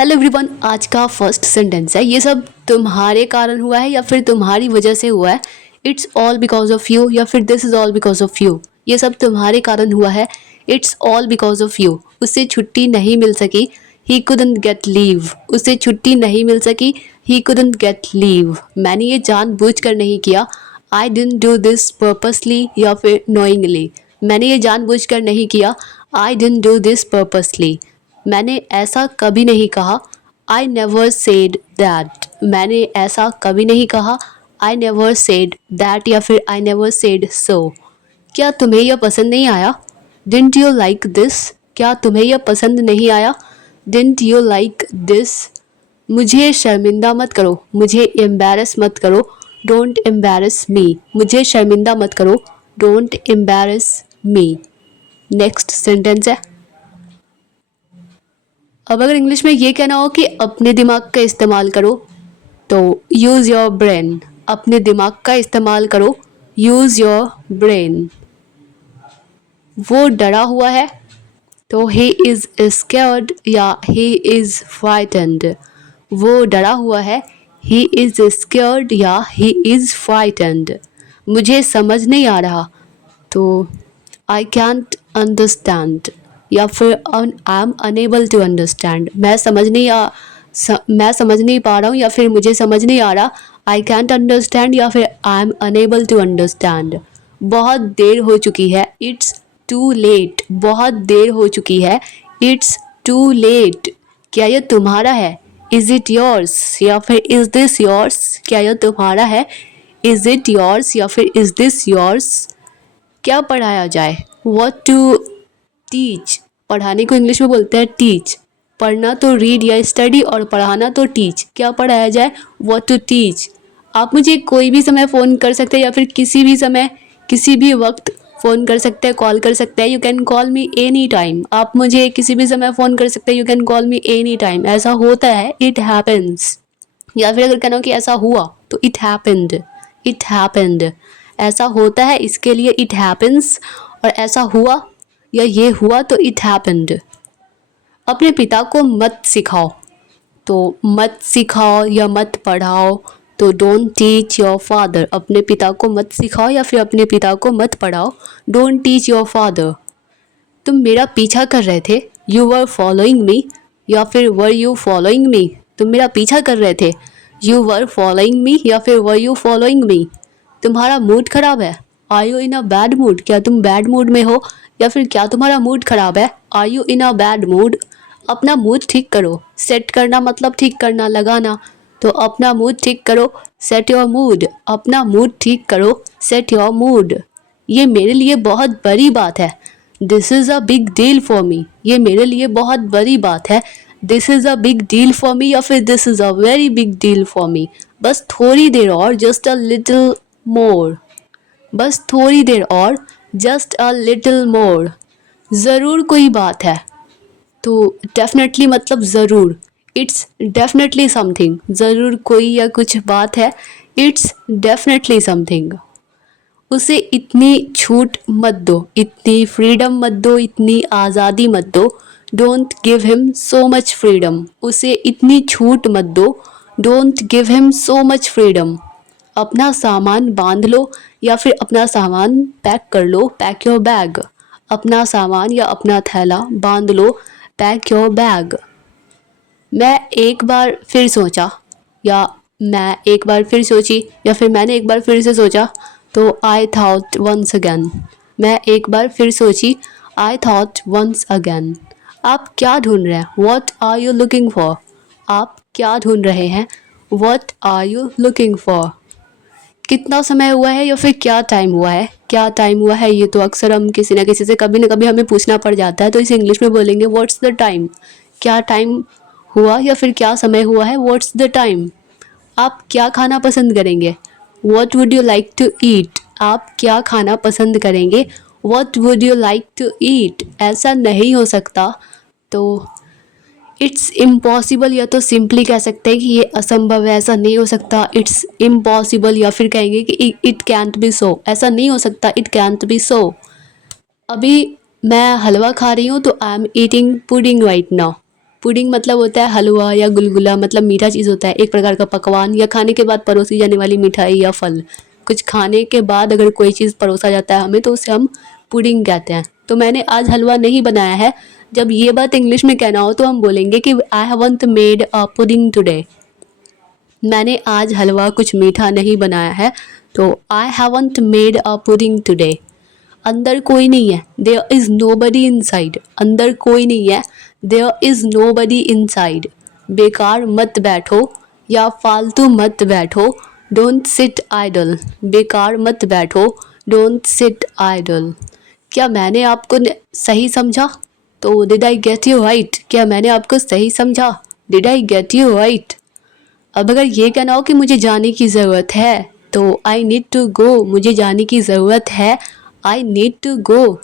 Hello everyone, आज का first sentence है। ये सब तुम्हारे कारण हुआ है या फिर तुम्हारी वजह से हुआ है। It's all because of you या फिर this is all because of you. ये सब तुम्हारे कारण हुआ है। It's all because of you. उससे छुट्टी नहीं मिल सकी। He couldn't get leave. उससे छुट्टी नहीं मिल सकी। He couldn't get leave. मैंने ये जानबूझकर नहीं किया। I didn't do this purposely या फिर नोइंगली। मैंने ये जानबूझकर नहीं किया। I didn't do this purposely. मैंने ऐसा कभी नहीं कहा। I never said that. मैंने ऐसा कभी नहीं कहा। आई नेवर सेड दैट या फिर आई नेवर सेड सो। क्या तुम्हें यह पसंद नहीं आया? Didn't you like this. क्या तुम्हें यह पसंद नहीं आया? Didn't you like this. मुझे शर्मिंदा मत करो। मुझे एम्बैरस मत करो। डोंट एम्बैरस मी। मुझे शर्मिंदा मत करो। Don't embarrass me. Next sentence है। अब अगर इंग्लिश में ये कहना हो कि अपने दिमाग का इस्तेमाल करो तो यूज़ योर ब्रेन। अपने दिमाग का इस्तेमाल करो। Use your brain. वो डरा हुआ है तो ही इज़ स्कैर्ड या ही इज़ फ्राइटेंड। वो डरा हुआ है। ही इज़ स्कैर्ड या ही इज़ फ्राइटेंड। मुझे समझ नहीं आ रहा तो आई कैंट अंडरस्टैंड या फिर I am unable to understand. मैं समझ नहीं पा रहा हूँ या फिर मुझे समझ नहीं आ रहा। आई कैंट अंडरस्टैंड या फिर I am unable to understand. बहुत देर हो चुकी है। It's too late. बहुत देर हो चुकी है। It's too late. क्या यह तुम्हारा है? इज़ इट योर्स या फिर इज़ दिस योर्स। क्या यह तुम्हारा है? इज़ इट योर्स या फिर इज़ दिस योर्स। क्या पढ़ाया जाए? What to teach. पढ़ाने को इंग्लिश में बोलते हैं टीच। पढ़ना तो रीड या स्टडी और पढ़ाना तो टीच। क्या पढ़ाया जाए? What to teach. आप मुझे कोई भी समय फ़ोन कर सकते हैं या फिर किसी भी समय किसी भी वक्त फ़ोन कर सकते हैं, कॉल कर सकते हैं। You can call me any time. आप मुझे किसी भी समय फ़ोन कर सकते हैं। You can call me any time. ऐसा होता है। It happens. या फिर अगर कहना हो कि ऐसा हुआ तो इट हैपेंड। It happened. ऐसा होता है इसके लिए इट हैपन्स। और ऐसा हुआ या ये हुआ तो इट हैपेंड। अपने पिता को मत सिखाओ तो मत सिखाओ या मत पढ़ाओ तो डोंट टीच योर फादर। अपने पिता को मत सिखाओ या फिर अपने पिता को मत पढ़ाओ। Don't teach your father. तुम मेरा पीछा कर रहे थे। यू वर फॉलोइंग मी या फिर वर यू फॉलोइंग मी। तुम मेरा पीछा कर रहे थे। यू वर फॉलोइंग मी या फिर वर यू फॉलोइंग मी। तुम्हारा मूड खराब है। Are you in a bad mood. क्या तुम बैड मूड में हो या फिर क्या तुम्हारा मूड खराब है? Are you in a bad mood. अपना मूड ठीक करो। सेट करना मतलब ठीक करना, लगाना। तो अपना मूड ठीक करो। Set your mood. अपना मूड ठीक करो। Set your mood. ये मेरे लिए बहुत बड़ी बात है। This is a big deal for me. ये मेरे लिए बहुत बड़ी बात है। This is a big deal for me या फिर this is a very big deal for me. बस थोड़ी देर और, जस्ट अ लिटिल मोर। बस थोड़ी देर और, जस्ट अ लिटिल मोर। ज़रूर कोई बात है तो डेफिनेटली मतलब ज़रूर। It's definitely something. ज़रूर कोई या कुछ बात है। It's definitely something. उसे इतनी छूट मत दो। इतनी फ्रीडम मत दो। इतनी आज़ादी मत दो। Don't give him so much freedom. उसे इतनी छूट मत दो। Don't give him so much freedom. अपना सामान बांध लो या फिर अपना सामान पैक कर लो। Pack your bag. अपना सामान या अपना थैला बांध लो। Pack your bag. मैं एक बार फिर सोचा या मैं एक बार फिर सोची या फिर मैंने एक बार फिर से सोचा तो आई थॉट वंस अगेन। मैं एक बार फिर सोची। I thought once again. आप क्या ढूंढ रहे हैं? What are you looking for. आप क्या ढूंढ रहे हैं? What are you looking for. कितना समय हुआ है या फिर क्या टाइम हुआ है? क्या टाइम हुआ है ये तो अक्सर हम किसी ना किसी से कभी ना कभी हमें पूछना पड़ जाता है, तो इसे इंग्लिश में बोलेंगे व्हाट्स द टाइम। क्या टाइम हुआ या फिर क्या समय हुआ है? What's the time. आप क्या खाना पसंद करेंगे? What would you like to eat. आप क्या खाना पसंद करेंगे? What would you like to eat. ऐसा नहीं हो सकता तो इट्स इम्पॉसिबल या तो सिंपली कह सकते हैं कि ये असंभव है, ऐसा नहीं हो सकता। इट्स इम्पॉसिबल या फिर कहेंगे कि इट कैंट बी सो। ऐसा नहीं हो सकता। इट कैंट बी सो। अभी मैं हलवा खा रही हूँ तो I am eating pudding right now. Pudding मतलब होता है हलवा या गुलगुला, मतलब मीठा चीज़ होता है, एक प्रकार का पकवान या खाने के बाद परोसी जाने वाली मिठाई या फल। कुछ खाने के बाद अगर कोई चीज़ परोसा जाता है हमें तो उसे हम पुडिंग कहते हैं। तो मैंने आज हलवा नहीं बनाया है। जब ये बात इंग्लिश में कहना हो तो हम बोलेंगे कि I haven't made a pudding today. मैंने आज हलवा कुछ मीठा नहीं बनाया है, तो I haven't made a pudding today. अंदर कोई नहीं है, देयर इज़ नोबडी इनसाइड। अंदर कोई नहीं है, देयर इज़ नोबडी इनसाइड। बेकार मत बैठो या फालतू मत बैठो, डोंट सिट आइडल। बेकार मत बैठो, डोंट सिट आइडल। क्या मैंने आपको सही समझा? तो did I get you right? क्या मैंने आपको सही समझा? Did I get you right? अब अगर ये कहना हो कि मुझे जाने की ज़रूरत है तो आई नीड टू गो। मुझे जाने की ज़रूरत है, आई नीड टू गो।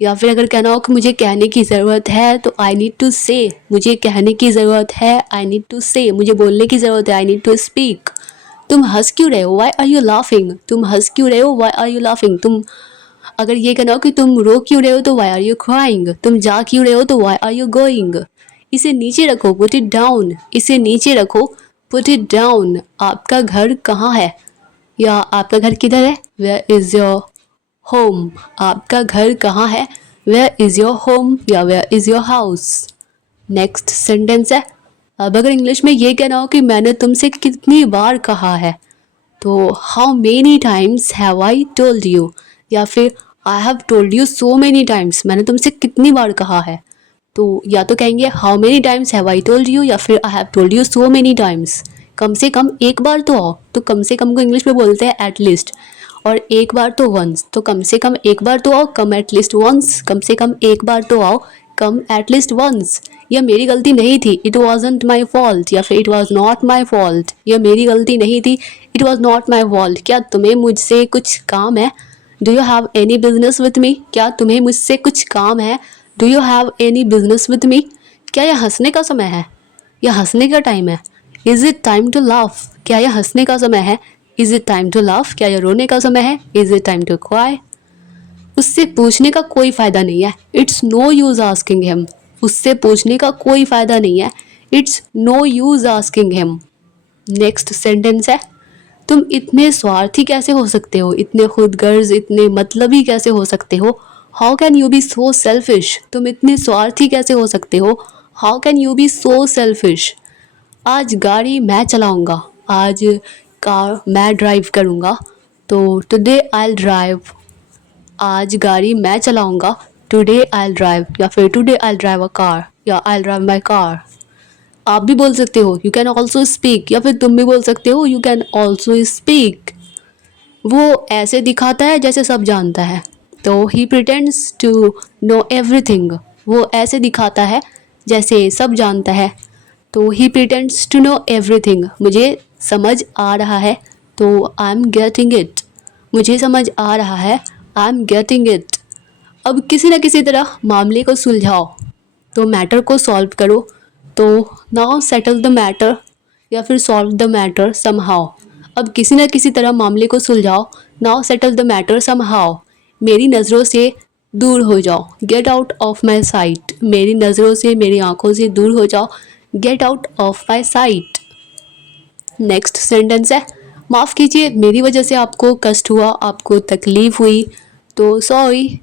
या फिर अगर कहना हो कि मुझे कहने की ज़रूरत है तो आई नीड टू से। मुझे कहने की ज़रूरत है, आई नीड टू से। मुझे बोलने की ज़रूरत है, आई नीड टू स्पीक। तुम हंस क्यों रहे हो? Why are you laughing? तुम हंस क्यों रहे हो? Why are you laughing? तुम अगर ये कहना हो कि तुम रो क्यों रहे हो तो वाई आर यू क्राइंग? तुम जा क्यों रहे हो तो वाई आर यू गोइंग? इसे नीचे रखो, पुट इट डाउन। इसे नीचे रखो, पुट इट डाउन। आपका घर कहाँ है या आपका घर किधर है? Where is your home. आपका घर कहाँ है? वेयर इज़ योर होम या where is your house. Next sentence है। अब अगर इंग्लिश में ये कहना हो कि मैंने तुमसे कितनी बार कहा है तो how many times have I told you, या फिर I have told you so many times. मैंने तुमसे कितनी बार कहा है, तो या तो कहेंगे how many times have I told you या फिर I have told you so many times. कम से कम एक बार तो आओ, तो कम से कम को इंग्लिश में बोलते हैं एटलीस्ट। और एक बार तो वंस, तो कम से कम एक बार तो आओ, कम एटलीस्ट वंस। कम से कम एक बार तो आओ, कम एटलीस्ट वंस। यह मेरी गलती नहीं थी, इट वॉजंट माई फॉल्ट, या फिर it was not my fault. यह मेरी गलती नहीं थी, it was not my fault. क्या तुम्हें मुझसे कुछ काम है? Do you have any business with me? क्या तुम्हें मुझसे कुछ काम है? Do you have any business with me? क्या यह हंसने का समय है? यह हंसने का टाइम है। Is it time to laugh? क्या यह हंसने का समय है? Is it time to laugh? क्या यह रोने का समय है? Is it time to cry? उससे पूछने का कोई फ़ायदा नहीं है, it's no use asking him. उससे पूछने का कोई फ़ायदा नहीं है, it's no use asking him. Next sentence है। तुम इतने स्वार्थी कैसे हो सकते हो? इतने खुदगर्ज, इतने मतलबी कैसे हो सकते हो? How can you be so selfish? तुम इतने स्वार्थी कैसे हो सकते हो? How can you be so selfish? आज गाड़ी मैं चलाऊंगा, आज कार मैं ड्राइव करूंगा, तो टुडे आई ड्राइव। आज गाड़ी मैं चलाऊंगा, टुडे आई ड्राइव, या फिर today I drive a car या आई ड्राइव माई कार। आप भी बोल सकते हो यू कैन ऑल्सो स्पीक, या फिर तुम भी बोल सकते हो यू कैन ऑल्सो स्पीक। वो ऐसे दिखाता है जैसे सब जानता है, तो ही प्रिटेंड्स टू नो एवरीथिंग। वो ऐसे दिखाता है जैसे सब जानता है, तो ही प्रिटेंड्स टू नो एवरीथिंग। मुझे समझ आ रहा है, तो आई एम गेटिंग इट। मुझे समझ आ रहा है, आई एम गेटिंग इट। अब किसी न किसी तरह मामले को सुलझाओ, तो मैटर को सॉल्व करो, तो नाउ सेटल द मैटर या फिर सॉल्व द मैटर समहाउ। अब किसी न किसी तरह मामले को सुलझाओ, now settle the matter somehow. मेरी नज़रों से दूर हो जाओ, get out of my sight. मेरी नज़रों से, मेरी आंखों से दूर हो जाओ, get out of my sight. Next sentence है। माफ़ कीजिए, मेरी वजह से आपको कष्ट हुआ, आपको तकलीफ़ हुई, तो sorry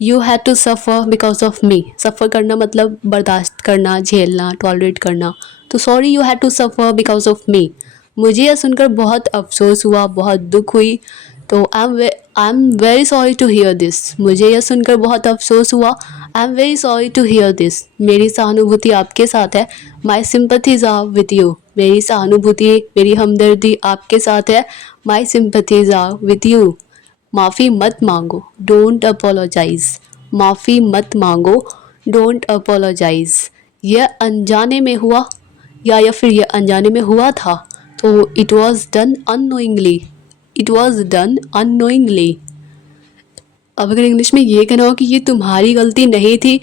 you had to suffer because of me. Suffer करना मतलब बर्दाश्त करना, झेलना, टॉलरेट करना, तो sorry you had to suffer because of me. मुझे यह सुनकर बहुत अफसोस हुआ, बहुत दुख हुई, तो I am very sorry to hear this. मुझे यह सुनकर बहुत अफसोस हुआ, I am very sorry to hear this. मेरी सहानुभूति आपके साथ है, my sympathies are with you. मेरी सहानुभूति, मेरी हमदर्दी आपके साथ है, my sympathies are with you. माफ़ी मत मांगो, डोंट अपोलोजाइज। माफ़ी मत मांगो, डोंट अपोलोजाइज। यह अनजाने में हुआ या फिर यह अनजाने में हुआ था, तो it was done unknowingly. It was done unknowingly. अब अगर इंग्लिश में ये कहना हो कि ये तुम्हारी गलती नहीं थी,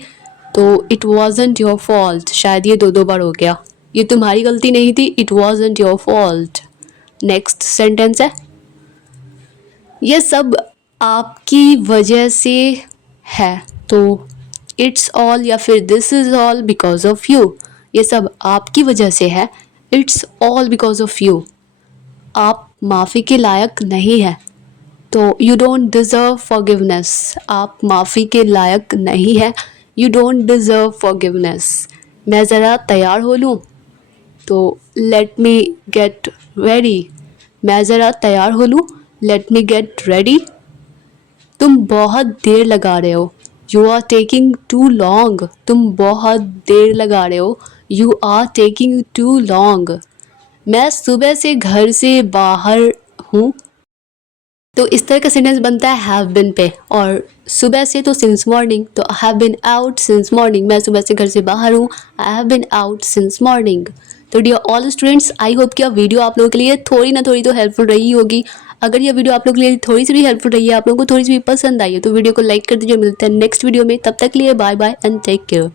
तो इट वॉजंट योर फॉल्ट। शायद ये दो बार हो गया। ये तुम्हारी गलती नहीं थी, it wasn't your fault. Next sentence है। ये सब आपकी वजह से है, तो इट्स ऑल या फिर this is all because of you. ये सब आपकी वजह से है, it's all because of you. आप माफ़ी के लायक नहीं है, तो यू डोंट डिज़र्व फॉरगिवनेस। आप माफ़ी के लायक नहीं है, यू डोंट डिज़र्व फॉरगिवनेस। मैं ज़रा तैयार हो लूँ, तो लेट मी गेट रेडी। मैं ज़रा तैयार हो लूँ, लेट मी गेट रेडी। तुम बहुत देर लगा रहे हो, you are taking too long. तुम बहुत देर लगा रहे हो, you are taking too long. मैं सुबह से घर से बाहर हूँ। तो इस तरह का सेंटेंस बनता है हैव बिन पे, और सुबह से तो सिंस मॉर्निंग, तो I have been out since morning. मैं सुबह से घर से बाहर हूँ, I have been out since morning. तो dear all students, I hope कि वीडियो आप लोगों के लिए थोड़ी ना थोड़ी तो हेल्पफुल रही होगी। अगर यह वीडियो आप लोगों के लिए थोड़ी सी भी हेल्पफुल रही है, आप लोगों को थोड़ी सी भी पसंद आई है, तो वीडियो को लाइक कर दीजिए। मिलते हैं नेक्स्ट वीडियो में, तब तक के लिए bye bye and take care.